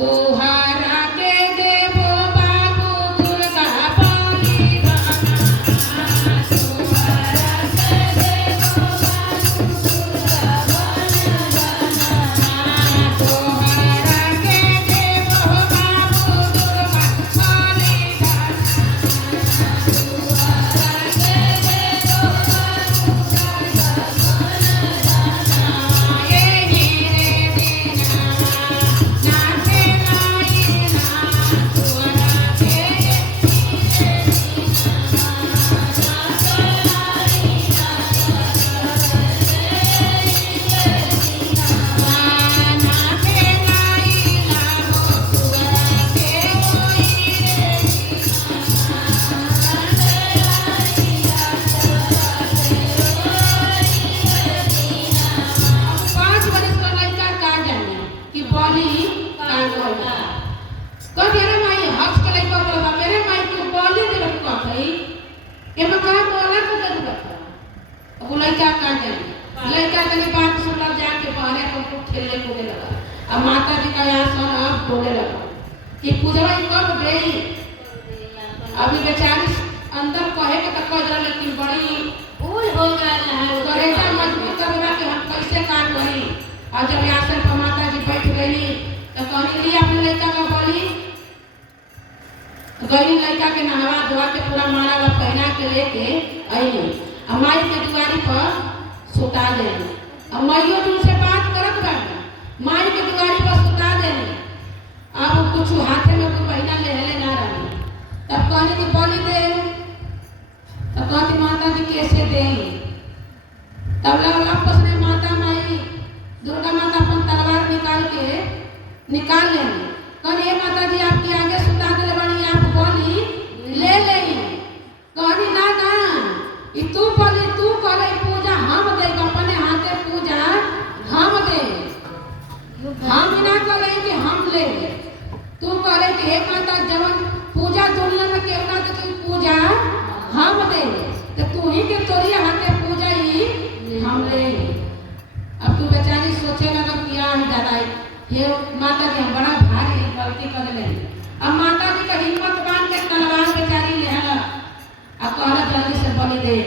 तोहरा के देबो बाबू दुर्गा बलिदाना तोहरा के देबो बाबू दुर्गा बलिदाना तोहरा के देबो बाबू दुर्गा लड़का तनी बात सुनला जाके बाहर को खेलने कूदे लगा। अब माता जी का आसन अब बोले लगा कि पूजवा कब गई। अभी बेचारी अंदर कहे के तक कह लेकिन बड़ी उल हो गया है करेटा मजबूर करवा के हम कैसे काम करी। और जब आसन पर माता जी बैठ गई तो कहनी ली अपने लड़का का बोली गई लड़का के नहवा धोवा के पूरा माला ला पहना के लेके आई हमारी के दुआरी पर सुता देने। अब माइयो तुमसे बात करत बानी माई के दुआरी पर सुता देने। अब कुछ हाथे में कोई महीना लेहले ना रही। तब कहनी कि बोली दे तब कहती माता जी कैसे दे। तब वापस ने माता माई दुर्गा माता अपन तलवार निकाल लेंगे। कहनी ये माता जी आपकी आगे सुता दे बनी आप बोली ले लेंगे। कहनी ना ना ई तू बोली तू करे पूजा हम दे अपने हाथे पूजा हम दे हम ना करे कि हम ले तू करे कि हे माता जवन पूजा दुनिया में केहू ना दे पूजा हम दे तो तू ही के तोरी हाथे पूजा ही हम ले। अब तू बेचारी सोचे लगा क्या ही दादा हे माता जी हम बड़ा भारी गलती कर ले। अब माता जी का हिम्मत बांध के तलवार बेचारी ले हला अब कहला जल्दी से बलि दे।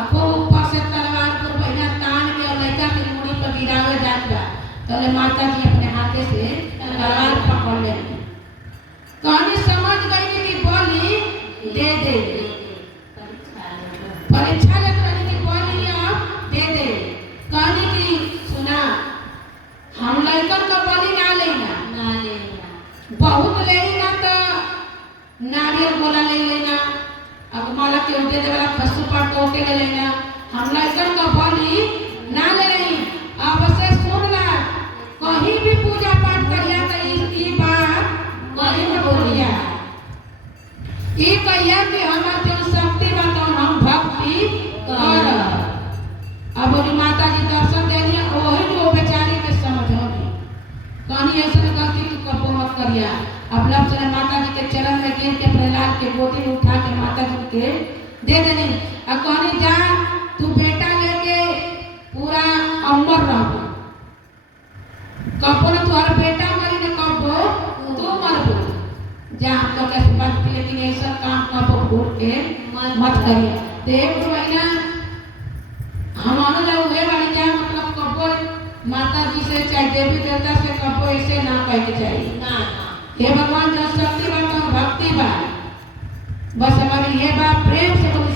अब वो ऊपर से तलवार को पहिना तान के और लड़का की मुड़ी पर गिरावे जात बा तो माता जी अपने हाथे से तलवार पकड़ ले। कहानी समझ गई कि बोली दे दे परीक्षा लेते रही कि बोली अब दे दे। कहानी की सुना हम लड़कन का बोली ना लेना बहुत लेना तो नारियल गोला ले लेना। अब माला के दे देला पशु पर तो के ले लेना। हम लड़कन का बोली ना ले रही। अब से सुन ला कहीं भी पूजा पाठ करिया तो ई बात कहीं में बोलिया ई कहिया कि हमार जो शक्ति बा तो हम भक्ति कर। अब बोली माता जी दर्शन देनी वही जो बेचारी के समझ होगी। कहानी ऐसे गलती तू कबो मत करिया। अपना से माता जी के चरण में गिर के प्रहलाद के गोदी में उठा के माता जी के दे देनी। अब कहनी जा तू बेटा लेके पूरा अमर रहो कबो न तुम्हारा बेटा मरी न कबो तू मरबो जा हम तो कैसे बात की। लेकिन ऐसा काम कबो भूल के मत करिए। देख महीना हम आने जाओ हुए वाली जा मतलब कबो माता जी से चाहे देवी देवता से कबो ऐसे ना कह के चाहिए ना हे भगवान जो शक्ति बा तो भक्ति बा बस हमारी ये बात प्रेम से बोली